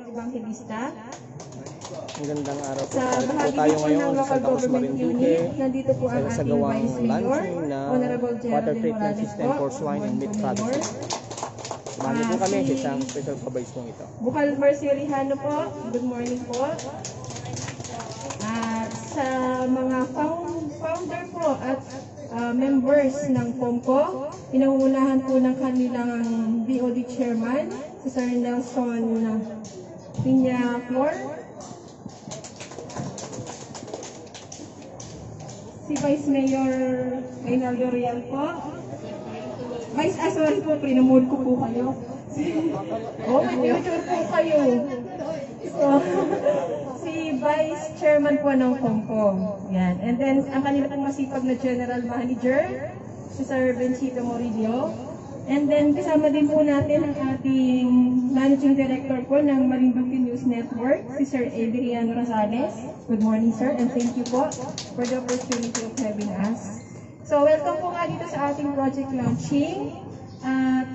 Evangelista. Magandang araw po. Sa bahagi tayo po ngayon ng sa local Santa Cruz government unit, Marinduque nandito po ang sa ating gawang Vice Mayor, launching na Honorable water Geraldine treatment Morales system po. for swine and meat products. Samahan niyo po kami sa isang special kabays pong ito. Bukal Mercy Rihano po, good morning po. Sa mga founder po at members ng POMCO, pinangungunahan po ng kanilang BOD Chairman, si Sir Nelson Piña Flor, si Vice Mayor Reynaldo Real po, sorry po, pinamood ko po kayo. May future po kayo. So, si Vice Chairman po ng POMCO. Yan. And then, ang kanila pong masipag na General Manager, si Sir Bencito Morillo. And then, kasama din po natin ang ating Managing Director po ng Marinduque News Network, si Sir Adrian Rosales. Good morning, sir, and thank you po for the opportunity of having us. So, welcome po nga dito sa ating project launching.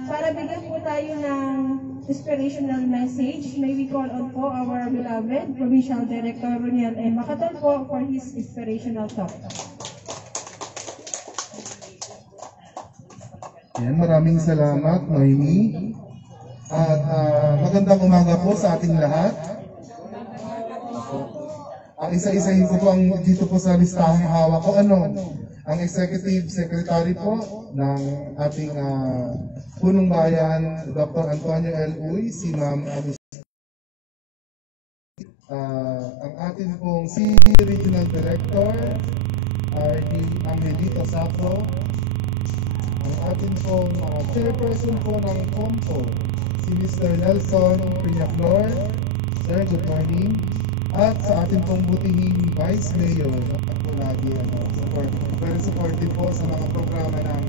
Para bigyan po tayo ng inspirational message, may we call on po our beloved Provincial Director Roniel M. Macatol po for his inspirational talk. Yan, maraming salamat, Noemi. At magandang umaga po sa ating lahat. Isa-isahin ko po ang dito po sa listahang hawak ko. Ang Executive Secretary po ng ating punong bayan, Dr. Antonio L. Uy, si Ma'am ang ating pong Regional Director, RD Angelito Sapo, ang ating pong chairperson po ng POMCO, si Mr. Nelson Piñaflor. Sir, good morning. At sa ating pong butihing Vice Mayor, ako lagi very supportive po sa mga programa ng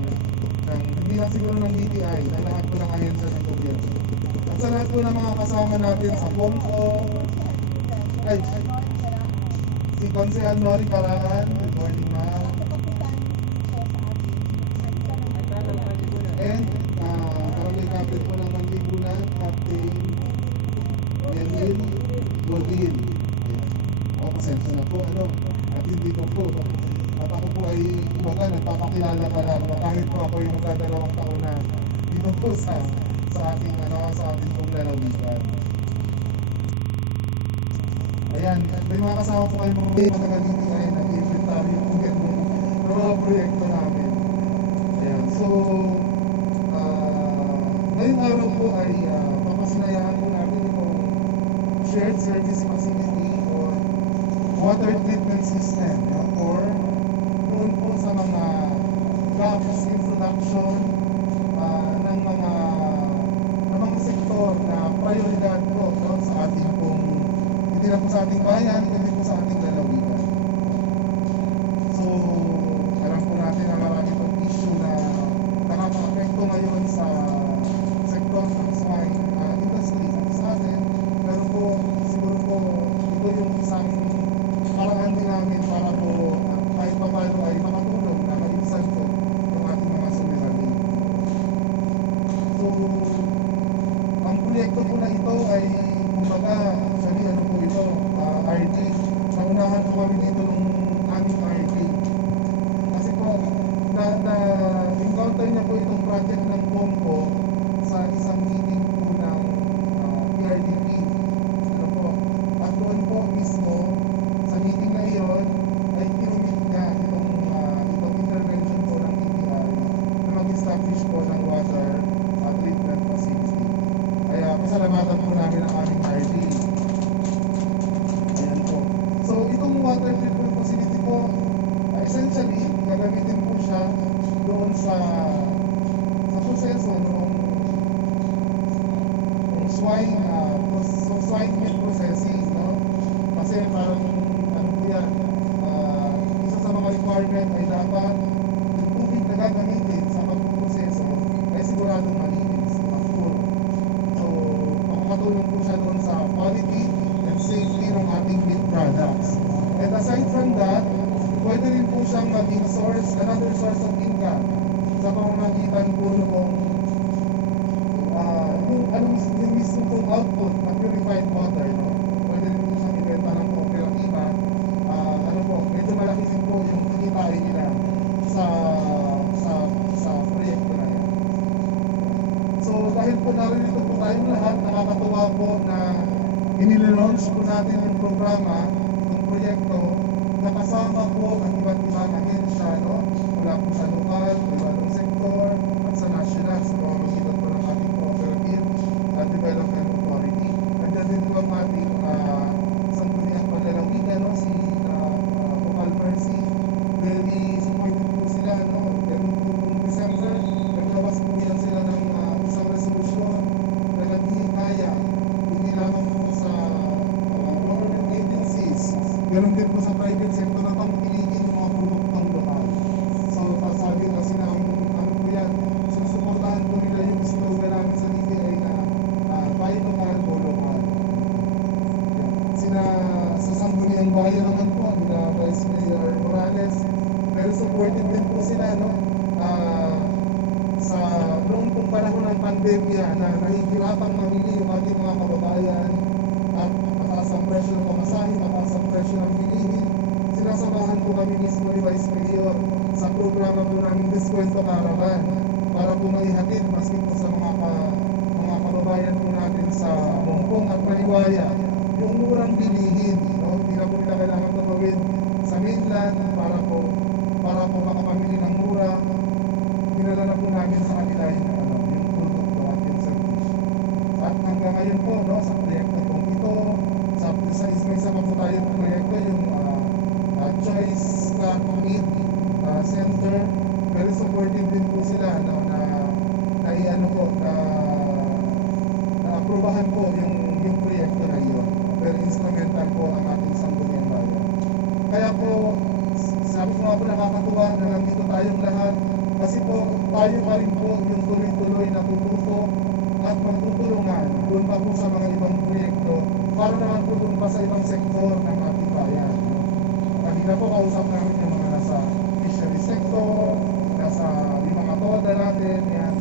hindi lang siguro ng DTI, na lahat po ng ahensya ng gobyerno. At sa lahat po ng mga kasama natin sa POMCO, si Consehal Nori Caraan, good morning ma'am. And Barangay Captain po ng Manlibunan, Captain Emil Godin. Pasensya na po, at hindi ko po. At ako po ay ibaga, nagpapakilala pa lang na kahit po ako yung magdadalawang taon na dito po sa ating pong lalawigan. Ayan, may mga kasama po kayo mga naging nag-inventory yung mga proyekto namin. Ayan, so ngayong araw po ay papasinayahan po natin itong shared service facility or water treatment system, or doon po sa mga gaps in production ng mga sektor na prioridad po sa ating pong, hindi na po sa ating bayan, hindi po sa ating lalawigan. So, alam po natin na marami pong issue na nakaka-apekto ngayon sa sektor ng swine industry sa atin, pero po siguro po ito yung isang paraan din namin para po kahit pa paano ay makatulong na maibisan po yung ating mga suliranin. So, ang proyekto po na ito ay kumbaga, actually po ito, RD. Naunahan po kami dito ng aming RD. Kasi po, na-encounter niya po itong project ng POMCO sa isang meeting po ng PRDP. At doon po mismo, sa meeting na iyon, ay kinumit niya itong intervention po ng DTI na mag-establish po ng water treatment facility. Kaya pasalamatan po namin ang aming RD. Ayan po. So itong water treatment facility po, essentially, gagamitin po siya doon sa proseso ng swine meat processing, kasi parang isa sa mga requirement ay dapat yung tubig na gagamitin sa pagpuproseso ay siguradong malinis, pure. So makakatulong po siya doon sa quality and safety ng ating meat products. And aside from that, pwede rin po siyang maging another source of income sa pamamagitan po ng yung mismo pong output na purified water na inili-launch po natin yung programa, itong proyekto, nakasama po ang iba't ibang ahensya, no? Mula po sa lokal, pribadong sektor, at sa national, sa pamamagitan po ng ating Cooperative Development Authority. Nandiyan din po ang ating sangguniang panlalawigan, no? Si Bukal Mercy. Very supportive po sila, no? Pero noong December, naglabas po yan sila ng isang resolution na naghihikaya, hindi lamang po sa government agencies, ganoon din po sa private sector na pangkiligin yung mga produktong lokal. So, sabi na sila, ano po yan, sinusuportahan po nila yung slogan namin sa DTI na buy local, go local. Sina sa Sangguniang Bayan naman po, nila Vice Mayor Morales, very supportive din po sila, no? Sa noong pong panahon ng pandemya na nahihirapang mamili yung ating mga kababayan at mataas ang presyo ng pamasahe, mataas ang presyo ng bilihin, sinasamahan po kami mismo ni Vice Mayor sa programa po namin Diskwento Caravan para po maihatid maski po sa mga kababayan po natin sa Hongkong at Maliwaya yung murang bilihin, no? Hindi na po nila kailangan tumawid sa mainland para po makapamili ng mura. Dinala na po namin sa kanila yung produkto at yung service. At hanggang ngayon po, no, sa proyekto pong ito, may isa pa po tayong proyekto, yung Choice Stock Meat Center. Very supportive din po sila, no, na aprubahan po yung proyekto na iyon. Very instrumental po ang ating Sangguniang Bayan. Kaya po, sabi ko nga po, nakakatuwa na nandito tayong lahat kasi po tayo pa rin po yung tuloy-tuloy na tututo at magtutulungan doon pa po sa mga ibang proyekto para naman po doon pa sa ibang sektor ng ating bayan. Kanina po kausap namin yung mga nasa fishery sector, nasa yung mga toda natin, yan.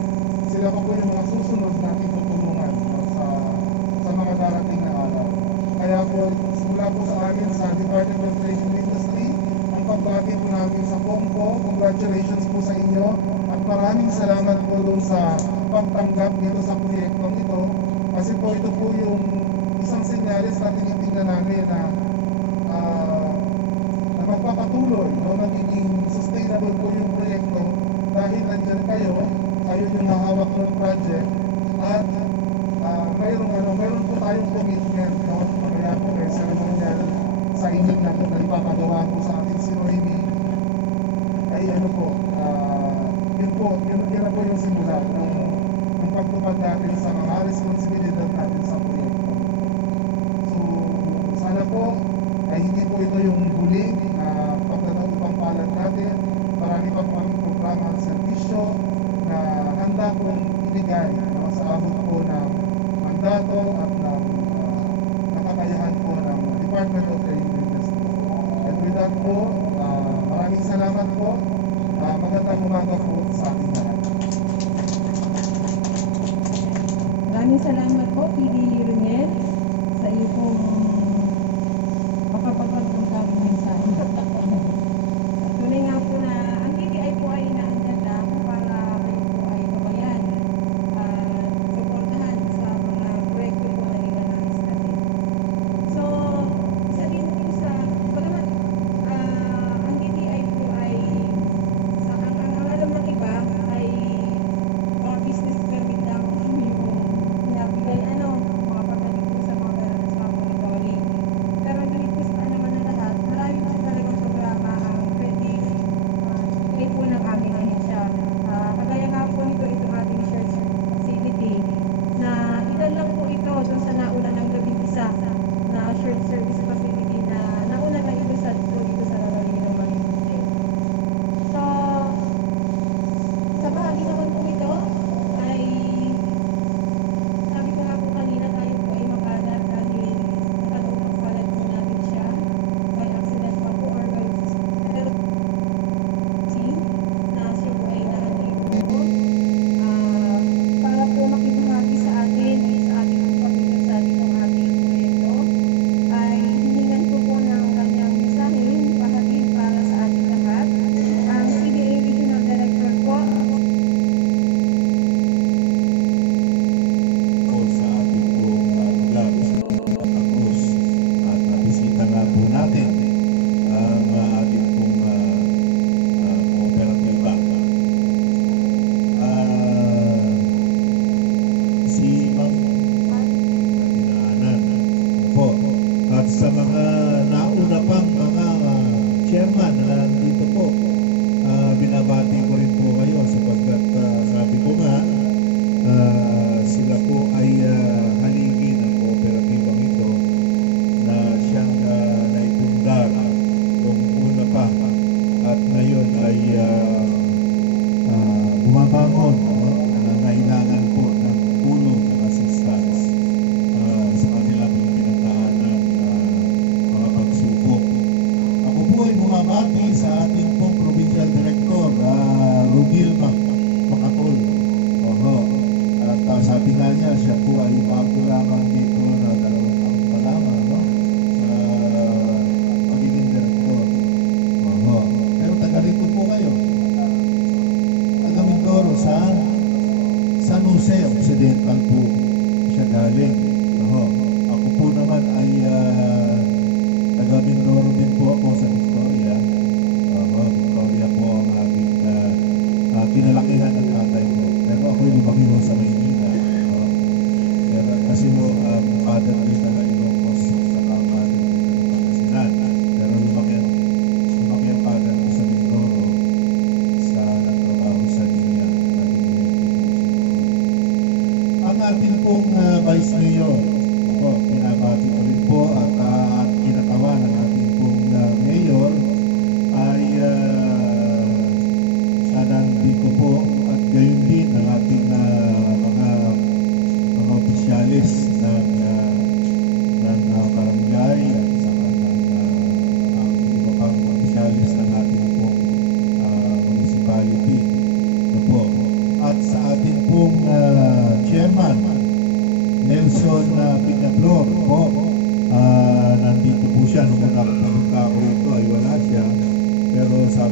Sila pa po yung mga susunod natin tutulungan, no, sa mga darating na araw. Kaya po, mula po sa amin sa Department of Trade and Industry, ang pagbati po namin sa POMCO, congratulations po sa inyo at maraming salamat po doon sa pagtanggap dito sa proyektong ito kasi po ito po yung isang senyales na tinitingnan namin na magpapatuloy, no, magiging sustainable po yung proyekto dahil nandiyan kayo yung hahawak ng project at mayroon po tayong commitment, no? Kaya po may ceremonial sa inyo na ipapagawa po sa ating Sinohini ay yun na po yung simula ng pagtupad natin sa mga responsibilidad natin sa proyekto. So sana po ay hindi po ito yung huling pagtatapang palad natin. Marami pa po aming programa at servisyo na handa pong ibigay, no, sa abot po ng mandato at ng nakakayahan po ng Department of Trade and Industry. And with that po, maraming salamat po. Magandang umaga po sa ating lahat. Maraming salamat po, PD Runel, sa iyo pong makapagpagpunta ng mensahe. Tunay nga po na ang DTI po ay naandyan lang para kayo po ay kabayan suportahan sa mga proyekto po na iganais natin. So, isa din po sa, bagamat ang DTI po ay ang alam ng iba ay mga business permit lang yung pinabigay.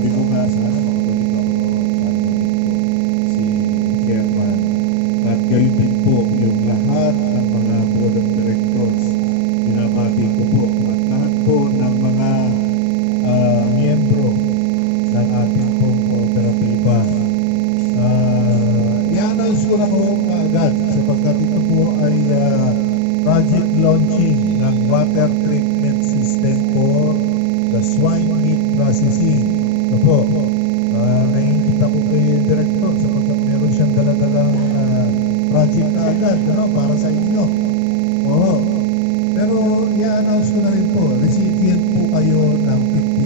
sabi ko nga sana makabalik ako para makita si Chairman. At gayon din po yung lahat ng mga board of directors. Binabati ko po. At lahat po ng mga miyembro ng ating pong kooperatiba. I-announce ko na po agad sapagkat ito po ay project launching ng water treatment system for the swine meat processing. Ito po, naiinggit ako kay Director sapagkat meron siyang daladalang project na agad para sa inyo. Oo. Pero i-announce ko na rin po, recipient po kayo ng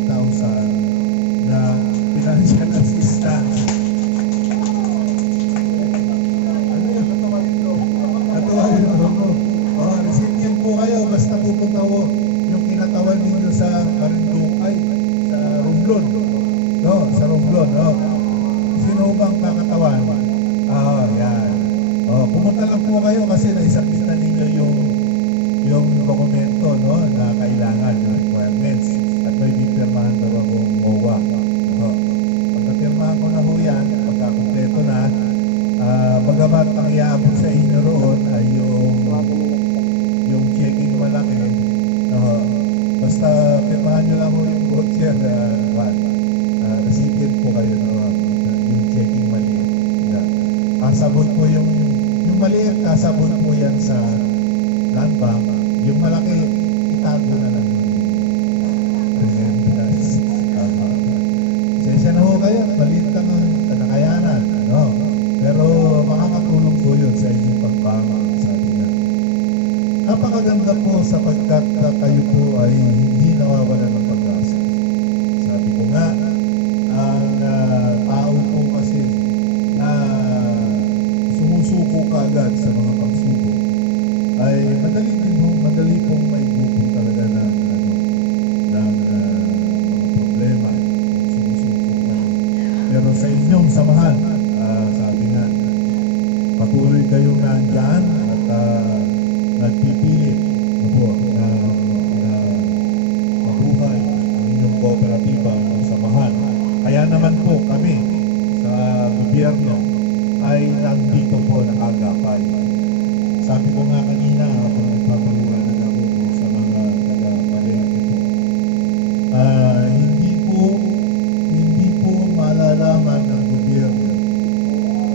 50,000 na financial assistance. Recipient po kayo, basta pupunta po yung kinatawan ninyo sa Arindukay, sa Romblon. No, sa Romblon, no. Sino bang kakatawan? Yan. Pumunta lang po kayo kasi naisabit na ninyo yung dokumento, no, na kailangan, yung requirements. At may bipirmahan daw akong MOA. Pagkapirmahan ko na ho yan, pagkakumpleto na, bagamat ang iaabot sa inyo roon ay yung checking malaki. Basta pirmahan nyo lang mo yung voucher, recipient po kayo yung checking maliit. Kasabot po yung maliit, kasabot po yan sa land bank. Yung malaki, itago na lang. Sensya na ho kayo, maliit lang ang nakayanan. Pero makakatulong po yun sa inyong pagbanga, sabi nga. Napakaganda po sapagkat kayo po ay hindi nawawala ng pag-asa. Sabi ko nga, ang tao po kasi na sumusuko kaagad sa mga pagsubok ay madali pong maibubo talaga ng mga problema kung sumusuko kayo. Pero sa inyong samahan, sabi nga, patuloy kayong nandyan at nagpipilit na mabuhay ang inyong kooperatiba, ang samahan. Kaya naman po kami sa gobyerno ay nandito po nakagapay. Sabi ko nga kanina, kung nagpapaliwanag ako sa mga taga-palengke po, hindi po malalaman ng gobyerno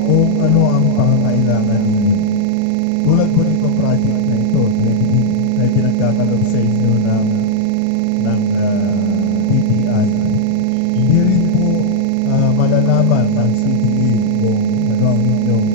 kung ano ang pangangailangan ninyo. Tulad po nitong project na ito na pinagkakalob sa inyo ng TTI. Hindi rin po malalaman ng CDE kung ano ang inyong